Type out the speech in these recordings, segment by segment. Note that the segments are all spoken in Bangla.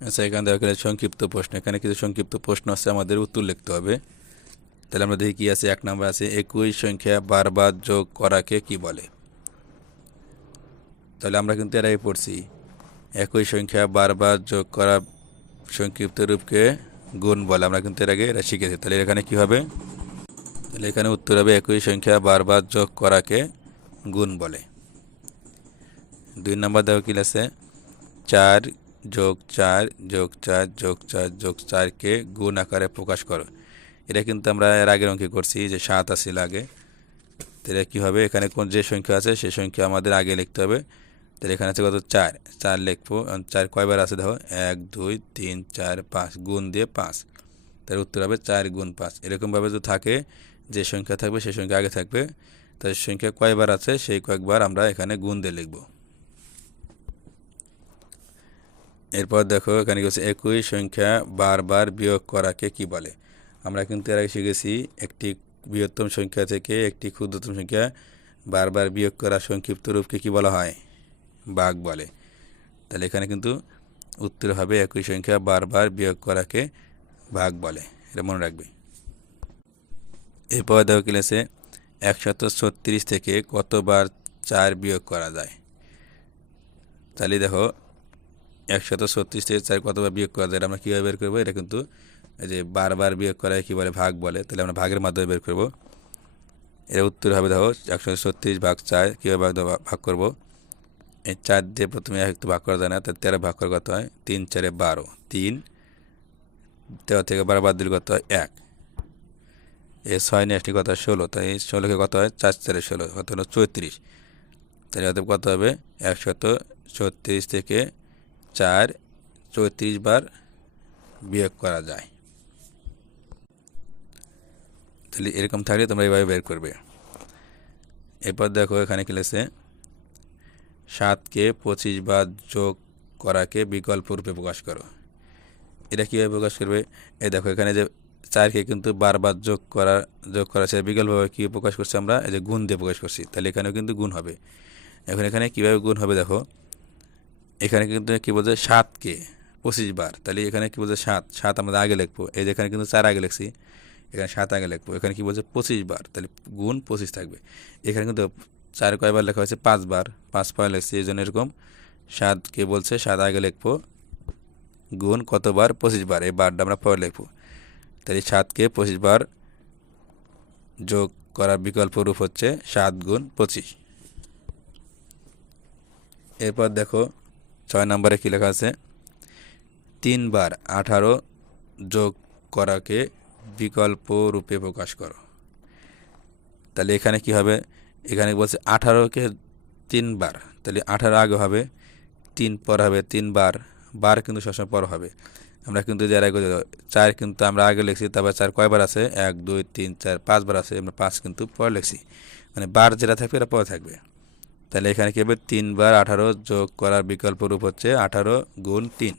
আচ্ছা এখানে দেখা গেলে সংক্ষিপ্ত প্রশ্ন। এখানে কিছু সংক্ষিপ্ত প্রশ্ন আছে, আমাদের উত্তর লিখতে হবে। তাহলে আমরা দেখি কি আছে, এক নম্বর আছে, একই সংখ্যা বারবার যোগ করাকে কি বলে? তাহলে আমরা কিন্তু এরাই পড়ছি। একই সংখ্যা বারবার যোগ করা সংক্ষিপ্ত রূপকে গুণ বলে, আমরা কিন্তু এর আগে এটা শিখেছি। তাহলে এখানে কি হবে? তাহলে এখানে উত্তর হবে, একই সংখ্যা বারবার যোগ করাকে গুণ বলে। দুই নম্বর দেখো কি আছে, চার যোগ চার যোগ চার যোগ চার, যোগ চারকে গুণ আকারে প্রকাশ করো। এটা কিন্তু আমরা এর আগের অঙ্কে করছি যে সাত আসছিল আগে। তাহলে কী হবে? এখানে কোন যে সংখ্যা আছে সেই সংখ্যা আমাদের আগে লিখতে হবে। তাহলে এখানে আছে কত? চার। চার লিখব। চার কয়বার আছে দেখো? এক, দুই, তিন, চার, পাঁচ। গুণ দিয়ে পাঁচ। তার উত্তর হবে চার গুণ পাঁচ। এরকমভাবে তো থাকে, যে সংখ্যা থাকবে সেই সংখ্যা আগে থাকবে। তার সংখ্যা কয়বার আছে, সেই কয়েকবার আমরা এখানে গুণ দিয়ে লিখব। এরপর দেখো, এখানে কি একই সংখ্যা বারবার বিয়োগ করাকে কি বলে? আমরা কিন্তু এর আগে শিখেছি, একটি বৃহত্তম সংখ্যা থেকে একটি ক্ষুদ্রতম সংখ্যা বারবার বিয়োগ করা সংক্ষিপ্ত রূপকে কি বলা হয়? বাঘ বলে। তাহলে এখানে কিন্তু উত্তর হবে, একই সংখ্যা বারবার বিয়োগ করাকে ভাগ বলে। এটা মনে রাখবে। এরপর দেখো কি আছে একশত ছত্রিশ থেকে কতবার চার বিয়োগ করা যায়? তাহলে দেখো একশত ছত্রিশ থেকে চার কতবার বিয়োগ করা যায় আমরা কীভাবে বের করব? এটা কিন্তু এই যে বারবার বিয়োগ করা কী বলে, ভাগ বলে, তাহলে আমরা ভাগের মাধ্যমে বের করব। এর উত্তর হবে, দেখো একশো ছত্রিশ ভাগ চার, কীভাবে ভাগ ভাগ করব? এই চার দিয়ে প্রথমে একটু ভাগ করা যায় না, তাহলে তেরো ভাগ করে কত হয়? তিন চারে বারো। তিন, তেরো থেকে বারো বাদ দিলে কত হয়? এক। এ ছয় নিয়ে কত হয়? ষোলো। তাই ষোলোকে কত হয়? চার চারে ষোলো, কত হলো? চৌত্রিশ। তাহলে কত হবে? একশত ছত্রিশ থেকে চার, চৌত্রিশ বার বিয়োগ করা যায়। তাহলে এরকম থাকলে তোমরা এভাবে বের করবে। এরপর দেখো এখানে কি লেগেছে সাতকে পঁচিশ বার যোগ করাকে বিকল্প রূপে প্রকাশ করো। এটা কীভাবে প্রকাশ করবে? এই দেখো এখানে যে চারকে কিন্তু বারবার যোগ করা যোগ করা সে বিকল্পভাবে কী প্রকাশ করছি আমরা? এই যে গুণ দিয়ে প্রকাশ করছি। তাহলে এখানেও কিন্তু গুণ হবে। এখন এখানে কীভাবে গুণ হবে দেখো এখানে কিন্তু কী বলছে সাতকে পঁচিশ বার। তাহলে এখানে কী বলছে সাত? সাত আমরা আগে লিখব। এই যে এখানে কিন্তু চার আগে লিখছি। এখানে সাত আগে লিখব। এখানে কী বলছে? পঁচিশ বার। তাহলে গুণ পঁচিশ থাকবে। এখানে কিন্তু চার কয়বার লেখা হয়েছে? পাঁচবার পাঁচ পয় লিখছি, এই জন্য এরকম সাতকে বলছে, সাত আগে লিখব। গুণ কতবার পঁচিশ বার। এই বারটা আমরা পরে লিখব। তাহলে সাতকে পঁচিশ বার যোগ করার বিকল্প রূপ হচ্ছে সাত গুণ পঁচিশ। এরপর দেখো ছয় নম্বরে কী লেখা আছে? তিনবার আঠারো যোগ করাকে বিকল্প রূপে প্রকাশ করো। তাহলে এখানে কি হবে? এখানে বলছে আঠারোকে তিনবার। তাহলে আঠারো আগে হবে, তিন পর হবে, তিনবার। বার কিন্তু সবসময় পর হবে। আমরা কিন্তু যার আগে চার কিন্তু আমরা আগে লিখছি, তারপর চার কয়বার আছে? এক, দুই, তিন, চার, পাঁচবার আছে। আমরা পাঁচ কিন্তু পর লিখছি। মানে বার যেটা থাকবে, এটা পরে থাকবে। তাহলে এখানে কি হবে? তিনবার আঠারো যোগ করার বিকল্প রূপ হচ্ছে আঠারো গুণ তিন।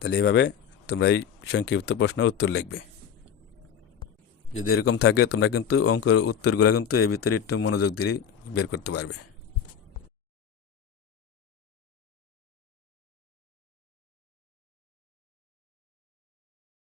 তাহলে এইভাবে তোমরা এই সংক্ষিপ্ত প্রশ্নের উত্তর লিখবে। যদি এরকম থাকে, তোমরা কিন্তু অঙ্কের উত্তরগুলো কিন্তু এর ভিতরে একটু মনোযোগ দিয়ে বের করতে পারবে।